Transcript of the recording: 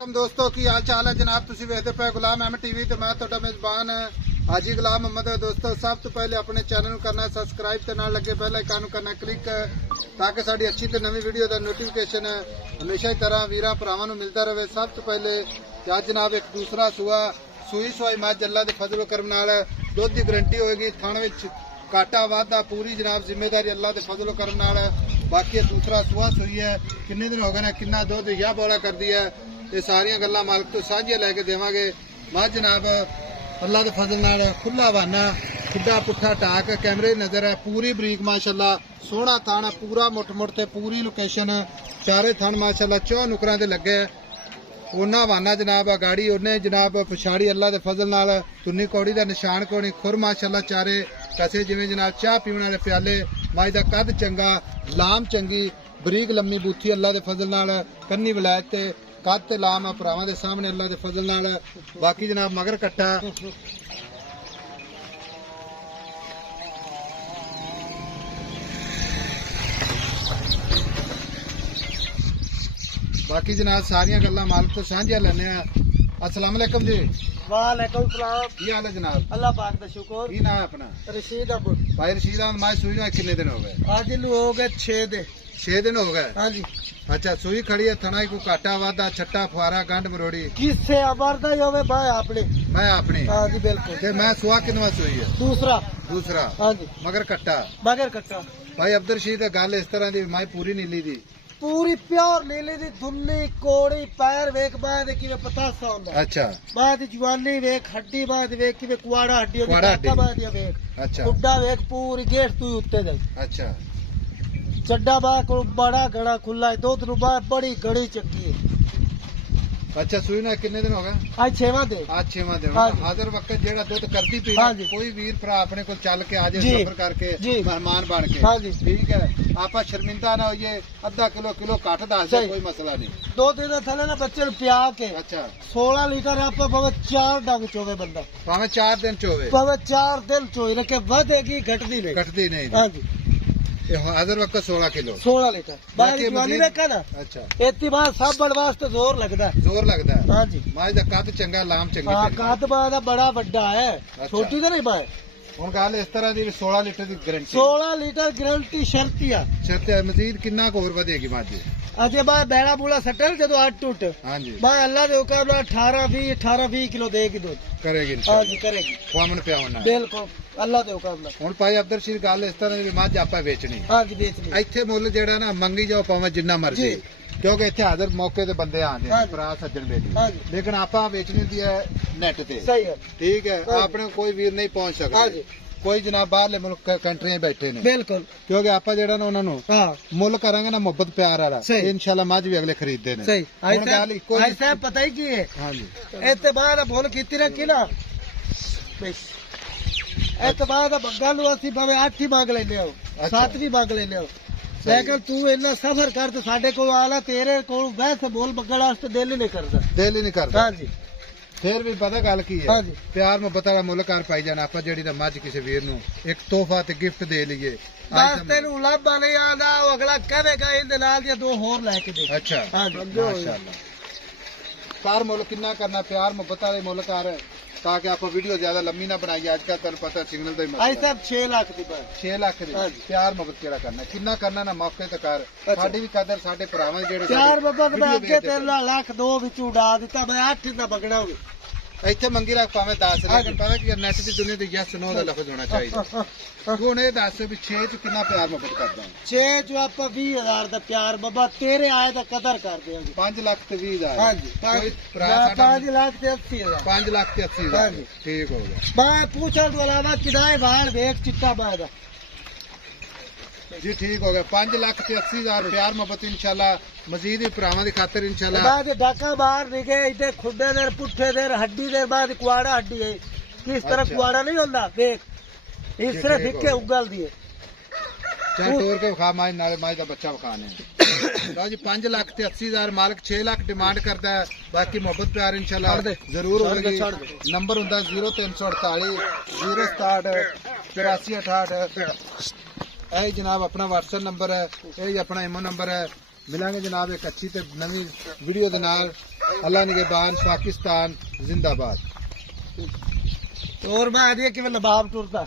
दोस्तों की हाल चाल है जनाब तुसी वेखदे पे गुलाम अहमद टीवी ते मैं तुहाडा मेजबान हाजी गुलाम मोहम्मद। दोस्तों सब तो पहले अपने चैनल करना सबसक्राइब ते नाल लगे बेल आइकन करना क्लिक ताकि साडी अच्छी ते नवी वीडियो दा नोटिफिकेशन हमेशा की तरह वीरां भरावां नूं मिलता रहे। सब तो पहले आज जनाब एक दूसरा सूई सवाई मੱਝ अल्लाह दे फजल करम नाल दुध की गारंटी होएगी। थण विच काटा वाधा पूरी जनाब जिम्मेदारी अल्लाह दे फजल करम नाल। बाकी दूसरा सूई है किन्ने दिन हो गए ने किन्ना दुध या बौला करदी है ये सारिया गल्लां मालिक तो साझियां लैके देवांगे। मੱਝ जनाब अल्लाह के फजल नाल खुला वाना खुदा पुठा टाक कैमरे नजर है पूरी बरीक माशाल्लाह सोहना थान पूरा मुठ मुठ ते पूरी लोकेशन चारे थान माशाल्लाह चौ नुकरां दे लगे उन्ना वाना जनाब गाड़ी उन्हें जनाब पछाड़ी अल्लाह के फजल नाल तुन्नी कौड़ी का निशान कोनी खुर माशाल्लाह चारे कैसे जिवें जनाब चाह पीने वाले प्याले मੱਝ का कद चंगा लाम चंगी बरीक लम्मी बूथी अल्लाह के फजल नाल कन्नी विलायत ते कद ते लाम भरावां दे सामने अल्लाह के फजल नाल। बाकी जनाब मगर कट्टा बाकी जनाब सारिया गल्लां मालिक तो साझियां लैने आ। अस्सलाम वालेकुम जी। वालेकुम सलाम। की हाल है जनाब? अल्लाह पाक दा शुक्र। की नाम है अपना? रशीद अहमद। भाई रशीद अहमद मैं सुई ना कितने दिन हो गए? आज नू हो गए 6 दिन। 6 दिन हो गए? हाँ जी। अच्छा सुई खड़ी है थना को काटा वादा छट्टा फुआरा गंढ मरोड़ी किससे अमरदा ही होवे भाई आपने? मैं अपनी। हाँ जी बिल्कुल। ते मैं सुहा किनवा सुई है? दूसरा। हाँ जी मगर कट्टा मगर कट्टा। भाई अब्दुल रशीद गल इस तरह दी मैं पूरी नीली दी पूरी प्योर नीली दी धुन्नी कोड़ी पैर वेख बाय दे किवे पतासा होंदा। अच्छा बाद जवानी वेख हड्डी बाद वेख किवे कुआड़ा हड्डी होंदी काटा बाद दी वेख। अच्छा खुड्डा वेख पूरी गेट तू उत्ते दे। अच्छा चड्डा बा को बड़ा गड़ा खुला है दुध नु बा बड़ी गड़ी चक्की है। अच्छा सुई ना कितने दिन हो गए? आज 6वां दिन। आज 6वां दिन हाँ हाजिर वक्त जेड़ा दुध करती पी हाँ जी। कोई वीर भरा अपने को चल के आज जी। सफर करके जी। मेहमान बन के हाँ जी। ठीक है आपा शर्मिंदा ना होइए आधा किलो काट दस सही। कोई मसला नहीं। 2 दिन थले ना बच्चे नु प्या के अच्छा 16 लीटर आप भावे 4 डंग चोवे बंदा भावे 4 दिन चोवे भावे 4 दिन चोई रखे वधेगी घटदी नहीं कटती नहीं हाँ जी। ये हाजिर वक्त 16 किलो 16 लीटर बाकी बाकी जवानी मजीद- रखा ना अच्छा इतनी बात साबड़ वास्ते जोर लगदा है। जोर लगता है हाँ जी माज दा कद चंगा लाम चंगी हाँ तेरी। काद बाद बड़ा बड़ा है अच्छा। छोटी तो नहीं बाय हुण गल इस तरह दी 16 लीटर की गारंटी 16 लीटर गारंटी शर्तिया शर्त है मजीद किन्ना को होर वधेगी मੱਝ अजे बाय बेड़ा बूला सटल जदों 8 टूट हाँ जी बाय अल्लाह दे हुक्म नाल 18-20 किलो देगी दूध। करेगी हाँ इंशाल्लाह जी करेगी खुआमन पियावन बिल्कुल अल्लाह दे हुक्म नाल। ਹੁਣ ਭਾਈ ਅਬਦਰ ਸ਼ੀਰ ਗੱਲ ਇਸ ਤਰ੍ਹਾਂ ਦੀ ਮੱਝ ਆਪਾਂ ਵੇਚਣੀ हाँ जी बेचनी ਇੱਥੇ ਮੁੱਲ ਜਿਹੜਾ ਨਾ ਮੰਗੀ ਜਾਓ ਭਾਵੇਂ ਜਿੰਨਾ ਮਰਜ਼ੀ ਜੀ। ਕਿਉਂਕਿ ਇੱਥੇ ਹਾਜ਼ਰ ਮੌਕੇ ਤੇ ਬੰਦੇ ਆਉਂਦੇ ਹਾਂ ਨੇ ਜੀ। ਭਰਾ ਸੱਜਣ ਬੇਲੀ हाँ जी ਲੇਕਿਨ ਆਪਾਂ ਵੇਚਣੀ ਹੁੰਦੀ ਹੈ ਨੈਟ ਤੇ सही है ਠੀਕ ਹੈ ਹਾਂ ਜੀ। ਆਪਣੇ ਕੋਈ ਵੀਰ ਨਹੀਂ ਪਹੁੰਚ हाँ ਸਕਦਾ जी ਕੋਈ ਜਨਾਬ ਬਾਹਰਲੇ ਮੁਲਕ ਕੰਟਰੀਆਂ ਬੈਠੇ ਨੇ बिल्कुल ਕਿਉਂਕਿ ਆਪਾਂ ਜਿਹੜਾ ਨਾ ਉਹਨਾਂ ਨੂੰ हाँ ਮੁੱਲ ਕਰਾਂਗੇ ਨਾ ਮੁਹੱਬਤ ਪਿਆਰ ਵਾਲਾ ਸਹੀ। ਇਨਸ਼ਾਅੱਲਾ ਮੱਝ ਵੀ ਅਗਲੇ ਖਰੀਦਦੇ ਨੇ सही ਹੁਣ ਗੱਲ ਇੱਕੋ ਹੀ ऐसा पता ही की है ਹਾਂਜੀ एतबार बोल कीती रखी ना एतबार बग्गा नु असि भावे 8 ही मांग लेने हो अच्छा। 7 भी मांग लेने हो लेकिन तू इतना सफर कर तो साडे को आला तेरे को वैसे बोल बग्गड़ वास्ते दिल ही नहीं करदा। ਦਿਲ ਹੀ ਨਹੀਂ ਕਰਦਾ हाँ जी ਫਿਰ ਵੀ ਪਤਾ ਗੱਲ ਕੀ ਹੈ हाँ जी ਪਿਆਰ ਮੁਹੱਬਤ ਵਾਲਾ ਮੁੱਲ ਕਰ ਪਾਈ ਜਾਣਾ ਆਪਾਂ ਜਿਹੜੀ ਦਾ ਮੱਝ ਕਿਸੇ ਵੀਰ ਨੂੰ ਇੱਕ ਤੋਹਫਾ ਤੇ ਗਿਫਟ ਦੇ ਲਈਏ बस तेनू लाभा नहीं आंदा वो अगला कहेगा इनदे नाल दी 2 होर लेके दे। ਅੱਛਾ हाँ जी ਮਾਸ਼ਾਅੱਲਾ ਕਾਰ ਮੁੱਲ ਕਿੰਨਾ ਕਰਨਾ ਪਿਆਰ ਮੁਹੱਬਤ ਵਾਲੇ ਮੁੱਲ ਕਰ ਤਾਂ ਕਿ ਆਪਾਂ ਵੀਡੀਓ ਜ਼ਿਆਦਾ ਲੰਮੀ ਨਾ ਬਣਾਈਏ ਅੱਜ ਕੱਲ੍ਹ ਤੁਹਾਨੂੰ ਪਤਾ ਸਿਗਨਲ ਦਾ ਹੀ आई ਮਸਲਾ सब 6 लाख दी बात 6 ਲੱਖ ਦੇ ਹਾਂਜੀ। ਪਿਆਰ ਮੁਹੱਬਤ ਕਿਹੜਾ ਕਰਨਾ ਕਿੰਨਾ ਕਰਨਾ ਨਾ ਮੌਕੇ ਤੇ ਕਰ ਸਾਡੀ ਵੀ ਕਦਰ ਸਾਡੇ ਭਰਾਵਾਂ ਦੀ ਜਿਹੜੇ प्यार ਸਾਡੇ मोहब्बत मैं video अगे ਵੇਖਦੇ तेरे लाख 2 विच उड़ा दिता मैं 8 दा बगड़ा होगी। ਪਏ। ਇੱਥੇ ਮੰਗੀ ਰੱਖ ਭਾਵੇਂ 10 ਹਾਂਜੀ। ਲੇਕਿਨ ਪਤਾ ਕੀ ਨੈਟ ਦੀ ਦੁਨੀਆ ਤੇ ਯੈਸ ਨੋ ਦਾ ਲਫ਼ਜ਼ ਹੋਣਾ ਚਾਹੀਦਾ ਹੁਣ ਇਹ ਦੱਸ ਵੀ 6 ਚ ਕਿੰਨਾ ਪਿਆਰ ਮੁਹੱਬਤ ਕਰਦਾ 6 जो आप 20,000 दा प्यार बाबा तेरे आए दा कदर कर देंगे। 5 ਲੱਖ ਤੇ 20 ਹਜ਼ਾਰ हाँ जी ਕੋਈ ਭਰਾ 5 ਸਾਡਾ लाख ते 80,000 5 ਲੱਖ ਤੇ 80 ਹਜ਼ਾਰ ਹਾਂਜੀ। ਠੀਕ ਹੋ ਗਿਆ मैं पूछा तो अलावा किराए बाहर वेख चिट्टा बायदा जी ठीक हो गया 5 ਲੱਖ ਤੇ 80 ਹਜ਼ਾਰ ਪਿਆਰ ਮੁਹੱਬਤ ਇਨਸ਼ਾਅੱਲਾ ਮਜ਼ੀਦ ਹੀ ਭਰਾਵਾਂ ਦੀ ਖਾਤਰ ਇਨਸ਼ਾਅੱਲਾ बाद डाका बाहर निके इधर खुडे देर पुट्ठे देर हड्डी देर बाद कुआड़ा हड्डी है किस तरह अच्छा। कुआड़ा नहीं होता देख इस ठीक तरह है, फिक्के उगल दिए ਚਾਹ ਤੋਰ ਕੇ ਵਿਖਾ ਮਾਜ ਨਾਲੇ ਮਾਜ ਦਾ ਬੱਚਾ ਵਿਖਾਣੇ ਲਓ ਜੀ 5 ਲੱਖ ਤੇ 80 ਹਜ਼ਾਰ ਮਾਲਕ 6 ਲੱਖ ਡਿਮਾਂਡ ਕਰਦਾ ਹੈ ਬਾਕੀ ਮੁਹੱਬਤ ਪਿਆਰ ਇਨਸ਼ਾਅੱਲਾ ਛੱਡ ਦੇ। ਜ਼ਰੂਰ ਛੱਡ ਦੇ, ਹੋਵੇਗੀ ਛੱਡ ਦੇ। ਨੰਬਰ ਹੁੰਦਾ 0348 067 8468 ਇਹ ਜਨਾਬ ਆਪਣਾ WhatsApp ਨੰਬਰ ਹੈ ਇਹ ਆਪਣਾ ਇਮੋ ਨੰਬਰ ਹੈ ਮਿਲਾਂਗੇ ਜਨਾਬ ਇੱਕ ਅੱਛੀ ਤੇ ਨਵੀਂ ਵੀਡੀਓ ਦੇ ਨਾਲ अल्लाह निगहबान, पाकिस्तान जिंदाबाद। और मैं आज ये कि नवाब टुरता